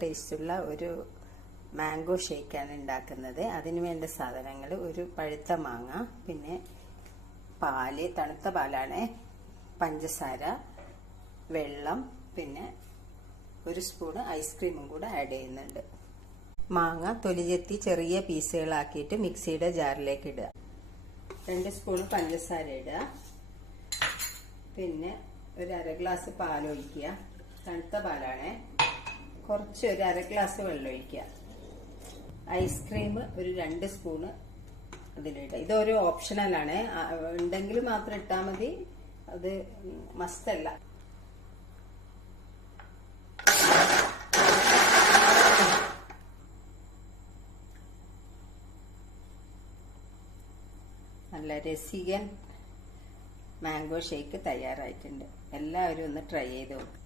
ടേസ്റ്റുള്ള ഒരു മാംഗോ ഷേക്കാണ് ഉണ്ടാക്കുന്നത്. അതിന് വേണ്ട സാധനങ്ങൾ: ഒരു പഴുത്ത മാങ്ങ, പിന്നെ പാല്, തണുത്ത പാലാണ്, പഞ്ചസാര, വെള്ളം, പിന്നെ ഒരു സ്പൂണ് ഐസ്ക്രീമും കൂടെ ആഡ് ചെയ്യുന്നുണ്ട്. മാങ്ങ തൊലിചെത്തി ചെറിയ പീസുകളാക്കിയിട്ട് മിക്സിയുടെ ജാറിലേക്ക് ഇടുക. 2 സ്പൂൺ പഞ്ചസാര ഇടുക. പിന്നെ ഒരു അര ഗ്ലാസ് പാലൊഴിക്കുക. തണുത്ത പാലാണ്. കുറച്ച് ഒരു അര ഗ്ലാസ് വെള്ളം ഒഴിക്കുക. ഐസ്ക്രീം ഒരു 2 സ്പൂണ് അതിലിടുക. ഇതൊരു ഓപ്ഷണലാണ്, ഉണ്ടെങ്കിൽ മാത്രം ഇട്ടാൽ മതി, അത് മസ്റ്റല്ല. നല്ല രസികൻ മാംഗോ ഷേക്ക് തയ്യാറായിട്ടുണ്ട്. എല്ലാവരും ഒന്ന് ട്രൈ ചെയ്ത് നോക്കുക.